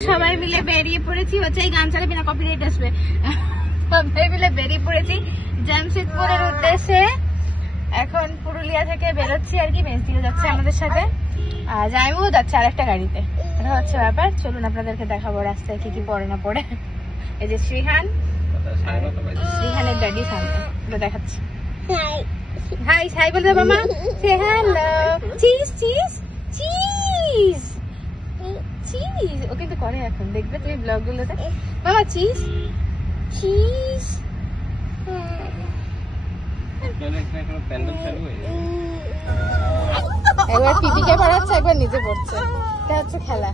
সবাই মিলে বেরিয়ে পড়েছি, হচ্ছে এই গান চালাবি না, কপিরাইট আসবে। সবাই মিলে বেরিয়ে পড়েছি জামশেদপুরের উদ্দেশ্যে। এখন পুরুলিয়া থেকে বেরোচ্ছি আর কি, মেজদিও যাচ্ছে আমাদের সাথে, আর জাইমুও যাচ্ছে আরেকটা গাড়িতে। এটা হচ্ছে ব্যাপার। চলুন আপনাদেরকে দেখাবো রাস্তায় কি কি পড়ে না পড়ে। এই যে শ্রীহানের ড্যাডি সামনে, দেখাচ্ছি। হাই হাই বলে দেবো মা, সে hello. Cheese cheese cheese cheese, ও কিন্তু করে এখন, দেখবে তুমি ব্লগ গুলোতে। মামা চিজ চিজ। একবার পিপিকে পড়াচ্ছে, একবার নিজে পড়ছে। এটা হচ্ছে খেলা।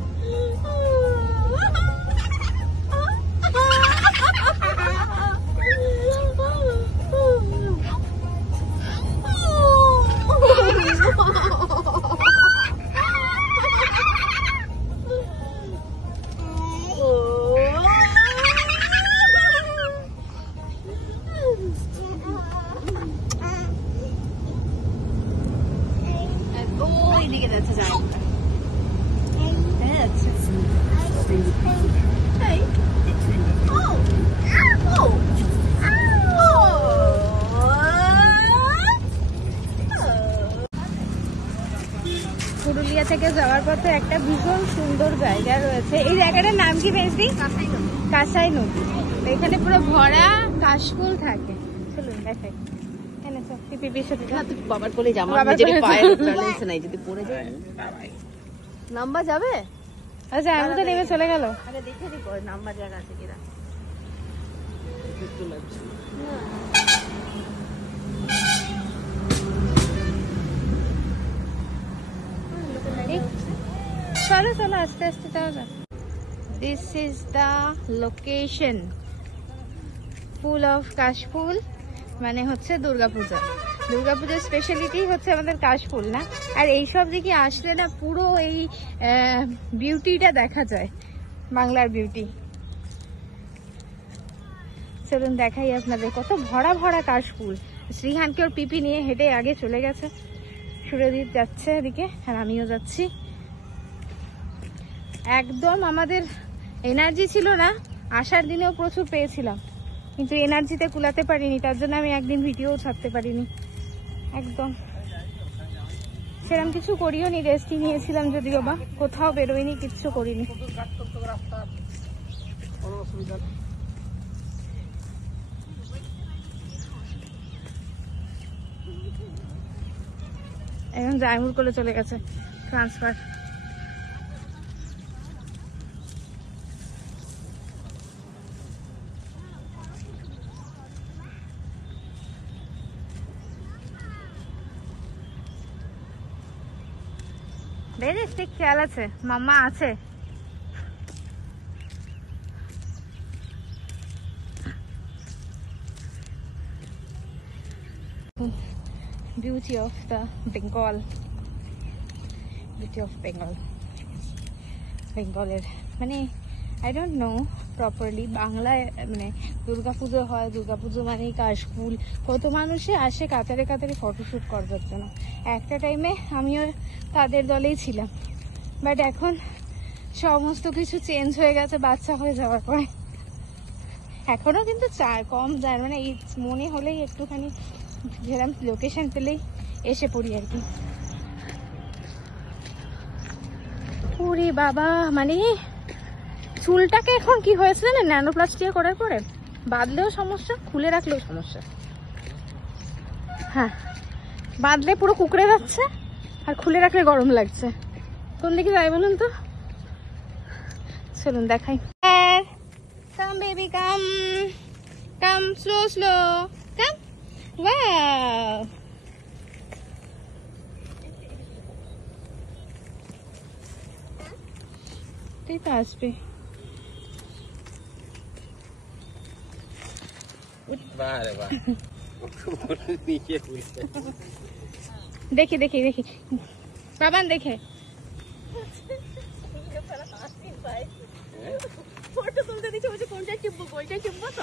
পুরুলিয়া থেকে যাওয়ার পথে একটা ভীষণ সুন্দর জায়গা রয়েছে। এই জায়গাটার নাম কি মেজদি? কাঁসাই নদী। এখানে পুরো ভরা কাশফুল থাকে। চলুন দেখাই। বাবার কোলে জামা যদি পরে যায় নাম্বার যাবে। আচ্ছা আমি তো নেমে চলে গেল। আগে দেখে নি নাম্বার জায়গা আছে কিনা। চলো চলো আস্তে আস্তে যাওয়া যাক। This is the location, full of কাশফুল, মানে হচ্ছে দুর্গাপূজা। দুর্গাপূজার স্পেশালিটি হচ্ছে আমাদের কাশফুল না। আর এইসব দিকে আসলে না পুরো এই বিউটিটা দেখা যায়, বাংলার বিউটি। চলুন দেখাই আপনাদের, কত ভরা ভরা কাশফুল। শ্রীহানকে ওর পিপি নিয়ে হেঁটে আগে চলে গেছে, সুরদীপ যাচ্ছে এদিকে, আর আমিও যাচ্ছি। একদম আমাদের এনার্জি ছিল না, আসার দিনেও প্রচুর পেয়েছিলাম, কিন্তু এনার্জিতে কুলাতে পারিনি, তার জন্য আমি একদিন ভিডিও ছাড়তে পারিনি। একদম সেরকম কিছু করিও নি, রেস্টই নিয়েছিলাম যদিও বা, কোথাও বেরোয়নি, কিচ্ছু করিনি। এখন জাইমুর কোলে চলে গেছে ট্রান্সফার। বেশ ঠিক খেয়াল আছে, মাম্মা আছে। Beauty of the Bengal, beauty of Bengal, বেঙ্গলের মানে আই ডোন্ট নো প্রপারলি বাংলায়, মানে দুর্গাপুজো হয়, দুর্গাপুজো মানে কাশফুল, কত মানুষে আসে কাতারে কাতারে ফটোশুট করবার জন্য। একটা টাইমে আমিও তাদের দলেই ছিলাম, বাট এখন সমস্ত কিছু চেঞ্জ হয়ে গেছে বাচ্চা হয়ে যাওয়ার পরে। এখনো কিন্তু কম যায়, মানে এই মনে হলেই একটুখানি যেরকম লোকেশন পেলেই এসে পড়ি আর কি। ওরে বাবা, মানে চুলটাকে এখন কি হয়েছে না, ন্যানোপ্লাস্টিয়া করার পরে বাঁধলেও সমস্যা, খুলে রাখলেও সমস্যা। হ্যাঁ, বাঁধলে পুরো কুকড়ে যাচ্ছে, আর খুলে রাখলে গরম লাগছে। কোন দিকে যাই বলুন তো? চলুন দেখাই। কাম বেবি কাম, কাম স্লো স্লো কাম। ওয়াও, তুই তো আসবি। দেখি দেখি দেখি বাবান দেখে ফটো তুলতে দিচ্ছে, বলছে কোনটা টিপবো, কোনটা টিপবো তো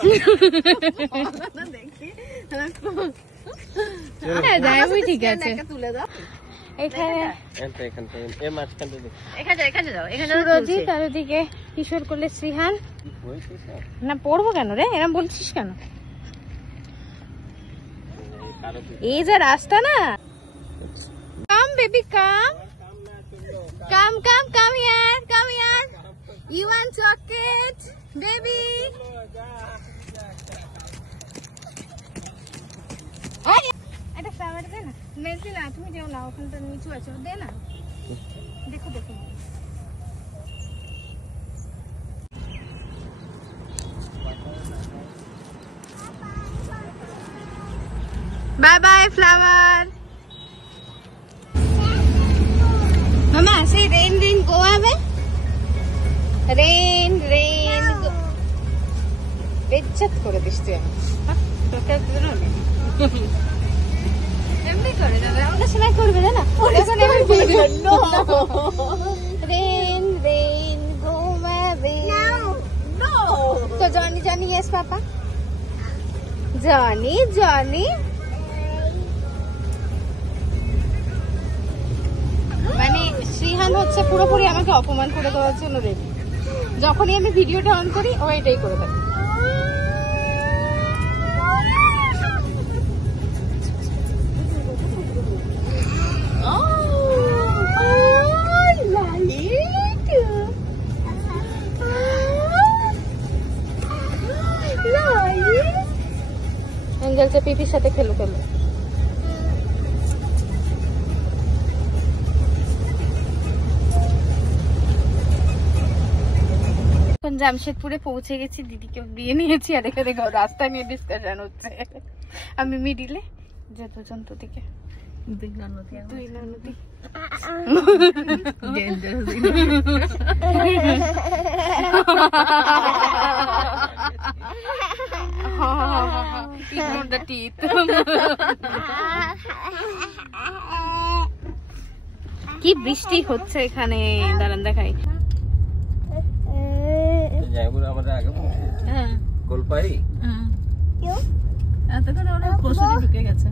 দেখি। হ্যাঁ যাই, ঠিক আছে তুলে দাও। এখানে এখানে যাও এখানে সুরজিৎ আর ওদিকে কিশোর করলে শ্রীহান। না পড়বো কেন রে, এরম বলছিস কেন? এই যে রাস্তা না, come baby come come come come here come here, you want chocolate baby? একটা ফ্লাওয়ার দে না, মেলছি না, তুমি যেও না, ওখানটা নিচু আছে, দে না। দেখো দেখো বাই বাই ফ্লাওয়ার। মামা সেই রেন রেন গো হবে, রেন রেন গো। বেচ্চাত করে দিস তুই এমনি করে দাদা, ওটা সেলাই করবে না, রেন রেন গো হবে। তো জনি জনি ইয়েস পাপা, জনি জনি। মানে শ্রীহান হচ্ছে পুরোপুরি আমাকে অপমান করে দেওয়ার জন্য রেডি। যখনই আমি ভিডিওটা অন করি ও এটাই করে দেয়। এঞ্জেলটা পিপির সাথে খেলো খেলো। এখন জামশেদপুরে পৌঁছে গেছি, দিদিকে দিয়ে নিয়েছি, আর এখানে রাস্তা নিয়ে ডিসকাশন হচ্ছে। আমি মিডিলে, যে দুজন তো দিকে দুই ননদি। কি বৃষ্টি হচ্ছে এখানে, দাঁড়ান দেখাই। গোলপাই এতক্ষণ ওরা প্রসূতি ঢুকে গেছে।